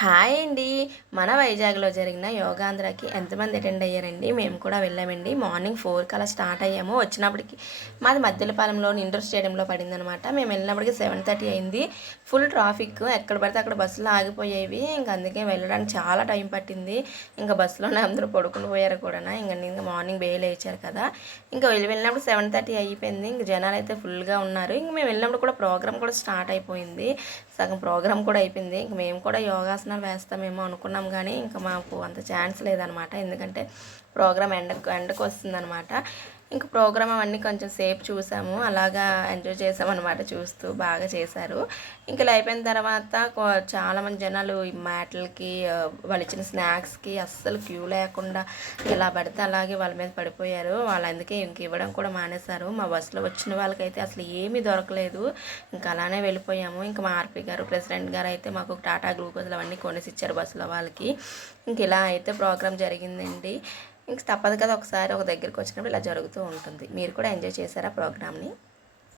Hi అండి. మన వైజాగ్లో జరిగిన యోగాంధ్రకి ఎంతమంది అటెండ్ అయ్యారండి? మేము కూడా వెళ్ళామండి. మార్నింగ్ 4 కల్లా స్టార్ట్ అయ్యాము. వచ్చినప్పటికి మాది మద్దిలపాలెంలో ఇండోర్ స్టేడియంలో పడిందనమాట. మేము వెళ్ళినప్పటికి 7:30 అయింది. ఫుల్ ట్రాఫిక్, ఎక్కడ పడితే అక్కడ బస్సులు ఆగిపోయేవి. ఇంక అందుకే వెళ్ళడానికి చాలా టైం పట్టింది. ఇంకా బస్సులోనే అందరూ పడుకుని పోయారు కూడా. ఇంకా మార్నింగ్ లేచారు కదా. ఇంకా వెళ్ళినప్పుడు 7:30 అయిపోయింది. ఇంక జనాలు అయితే ఫుల్గా ఉన్నారు. ఇంక మేము వెళ్ళినప్పుడు కూడా ప్రోగ్రామ్ కూడా స్టార్ట్ అయిపోయింది. సగం ప్రోగ్రామ్ కూడా అయిపోయింది. ఇంక మేము కూడా యోగాసనాలు వేస్తామేమో అనుకున్నాం, కానీ ఇంకా మాకు అంత ఛాన్స్ లేదనమాట. ఎందుకంటే ప్రోగ్రామ్ ఎండకు వస్తుందనమాట. ఇంక ప్రోగ్రామ్ అవన్నీ కొంచెం సేపు చూసాము, అలాగా ఎంజాయ్ చేసామన్నమాట. చూస్తూ బాగా చేశారు. ఇంక ఇలా అయిపోయిన తర్వాత చాలామంది జనాలు ఈ మ్యాట్లకి, వాళ్ళు ఇచ్చిన స్నాక్స్కి అస్సలు క్యూ లేకుండా ఇలా పడితే అలాగే వాళ్ళ మీద పడిపోయారు. వాళ్ళు అందుకే ఇంక ఇవ్వడం కూడా మానేశారు. మా బస్సులో వచ్చిన వాళ్ళకైతే అసలు ఏమీ దొరకలేదు. ఇంకా అలానే వెళ్ళిపోయాము. ఇంకా మా ఆర్పి గారు, ప్రెసిడెంట్ గారు అయితే మాకు టాటా గ్లూకోజ్లు అవన్నీ కొనేసి ఇచ్చారు బస్సులో వాళ్ళకి. ఇంక ఇలా అయితే ప్రోగ్రామ్ జరిగిందండి. ఇంక తప్పదు కదా, ఒకసారి ఒక దగ్గరికి వచ్చినప్పుడు ఇలా జరుగుతూ ఉంటుంది. మీరు కూడా ఎంజాయ్ చేశారా ప్రోగ్రామ్ని?